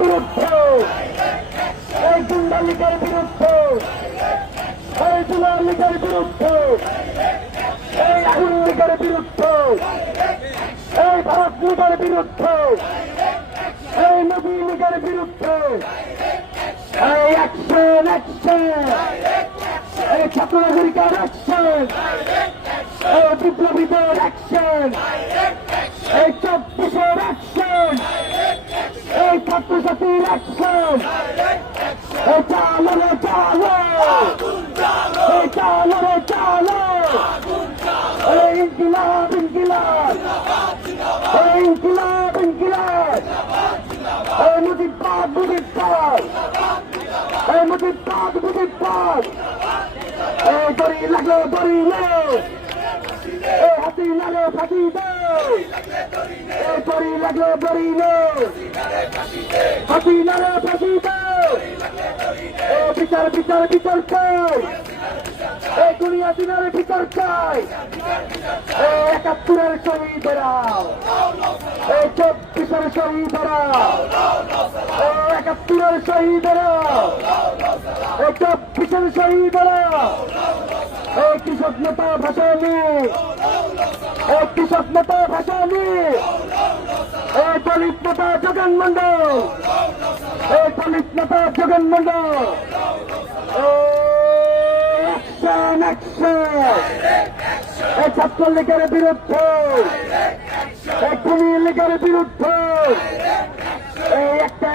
বিরুদ্ধে। এই গুন্ডা লীগের বিরুদ্ধে। এই জুয়া লীগের বিরুদ্ধে। এই আগুন লীগের বিরুদ্ধে। এই ভারত লীগের বিরুদ্ধে। এই নবী লীগের বিরুদ্ধে। এই অ্যাকশন অ্যাকশন এই ছাত্র নাগরিকের অ্যাকশন এই বিপ্লবীদের অ্যাকশন এই অ্যাকশন এই ছাত্রছাত্রীর অ্যাকশন এই চালো রে চালো এই চালো রে চালো এই ইনকিলাব ইনকিলাব। এই ইনকিলাব ইনকিলাব। এই মুজিবাদ মুজিবাদ এই মুজিবাদ মুজিবাদ এই দড়ি লাগল দড়ি নে ফাঁসি দে এই দড়ি লাগল দড়ি নে ফাঁসি লাগল ফাঁসি বিচার বিচার বিচার চাই এই দুনিয়া দিনের বিচার চাই একাত্তরের শহীদেরা এই চব্বিশের শহীদেরা একাত্তরের শহীদেরা এই চব্বিশের শহীদেরা এই কৃষক নেতা ভাসানি, এই কৃষক নেতা ভাসানি, এই দলিত নেতা জগন মন্ডল এই দলিত নেতা জগন মন্ডল অ্যাকশন অ্যাকশন এই ছাত্র লীগের বিরুদ্ধে খুনি লীগের বিরুদ্ধে একটা